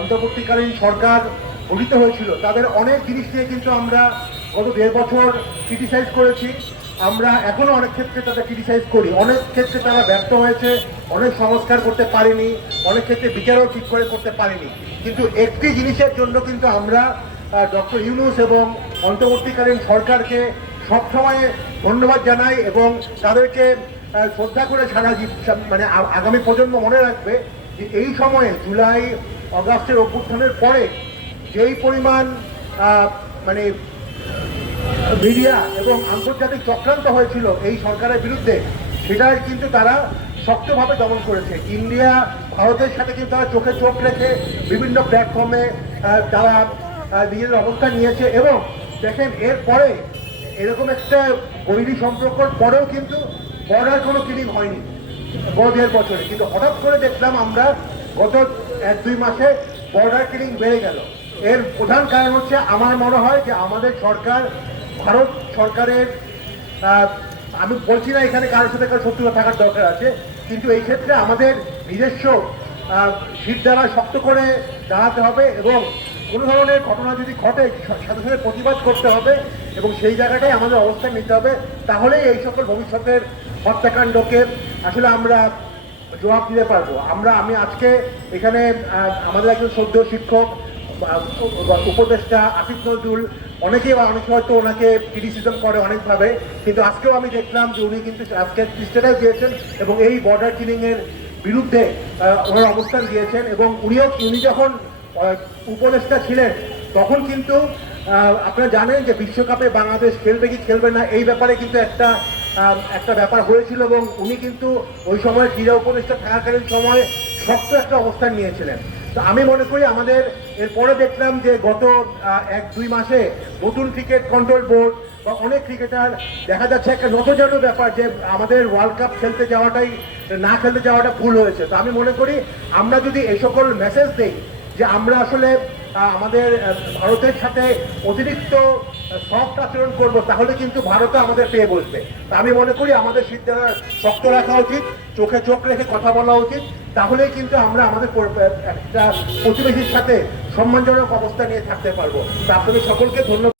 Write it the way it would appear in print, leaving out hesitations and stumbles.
অন্তর্বর্তীকালীন সরকার গঠিত হয়েছিল তাদের অনেক জিনিস নিয়ে কিন্তু আমরা গত 1.5 বছর ক্রিটিসাইজ করেছি। আমরা এখনো অনেক ক্ষেত্রে তাদের ক্রিটিসাইজ করি, অনেক ক্ষেত্রে তারা ব্যর্থ হয়েছে, অনেক সংস্কার করতে পারেনি, অনেক ক্ষেত্রে বিচারও ঠিক করে করতে পারেনি। কিন্তু একটি জিনিসের জন্য কিন্তু আমরা ডক্টর ইউনূস এবং অন্তর্বর্তীকালীন সরকারকে সবসময় ধন্যবাদ জানাই এবং তাদেরকে শ্রদ্ধা করে মানে আগামী প্রজন্ম মনে রাখবে যে এই সময়ে জুলাই অগাস্টের অভ্যুত্থানের পরে যেই পরিমাণ মানে মিডিয়া এবং আন্তর্জাতিক চক্রান্ত হয়েছিল এই সরকারের বিরুদ্ধে, সেটার কিন্তু তারা শক্তভাবে দমন করেছে। ইন্ডিয়া ভারতের সাথে কিন্তু তারা চোখে চোখ রেখে বিভিন্ন প্ল্যাটফর্মে তারা নিজেদের অবস্থান নিয়েছে। এবং দেখেন এরপরে এরকম একটা বৈরী সম্পর্কর পরেও কিন্তু বর্ডার কোনো ক্লিনিং হয়নি গত 1.5 বছরে, কিন্তু হঠাৎ করে দেখলাম আমরা গত 1-2 মাসে বর্ডার ক্লিনিং বেড়ে গেল। এর প্রধান কারণ হচ্ছে আমার মনে হয় যে আমাদের সরকার, ভারত সরকারের, আমি বলছি না এখানে কারোর সাথে কারো শত্রুতা থাকার দরকার আছে, কিন্তু এই ক্ষেত্রে আমাদের নিজস্ব শির দ্বারা শক্ত করে দাঁড়াতে হবে এবং কোনো ধরনের ঘটনা যদি ঘটে সাথে সাথে প্রতিবাদ করতে হবে এবং সেই জায়গাটাই আমাদের অবস্থান নিতে হবে। তাহলেই এই সকল ভবিষ্যতের হত্যাকাণ্ডকে আসলে আমরা জবাব দিতে পারবো। আমি আজকে এখানে আমাদের একজন শ্রদ্ধেয় শিক্ষক উপদেষ্টা আসিফ নজরুল, অনেকে হয়তো ওনাকে ক্রিটিসিজম করে অনেকভাবে, কিন্তু আজকেও আমি দেখলাম যে উনি কিন্তু আজকে স্ট্যাটাস দিয়েছেন এবং এই বর্ডার কিলিংয়ের বিরুদ্ধে ওনার অবস্থান দিয়েছেন। এবং উনি যখন উপদেষ্টা ছিলেন তখন কিন্তু আপনারা জানেন যে বিশ্বকাপে বাংলাদেশ খেলবে কি খেলবে না এই ব্যাপারে কিন্তু একটা ব্যাপার হয়েছিল এবং উনি কিন্তু ওই সময় ক্রীড়া উপদেষ্টা থাকাকালীন সময়ে শক্ত একটা অবস্থান নিয়েছিলেন। তো আমি মনে করি আমাদের এরপরে দেখলাম যে গত 1-2 মাসে নতুন ক্রিকেট কন্ট্রোল বোর্ড বা অনেক ক্রিকেটার দেখা যাচ্ছে একটা নতজানু ব্যাপার যে আমাদের ওয়ার্ল্ড কাপ খেলতে যাওয়াটা ভুল হয়েছে। তো আমি মনে করি আমরা যদি এই সকল মেসেজ দিই যে আমরা আসলে আমাদের ভারতের সাথে অতিরিক্ত সফট আচরণ করব, তাহলে কিন্তু ভারতও আমাদের পেয়ে বসবে। তা আমি মনে করি আমাদের শিরদাঁড়া শক্ত রাখা উচিত, চোখে চোখ রেখে কথা বলা উচিত, তাহলেই কিন্তু আমরা আমাদের একটা প্রতিবেশীর সাথে সম্মানজনক অবস্থা নিয়ে থাকতে পারবো। তা আপনাদের সকলকে ধন্যবাদ।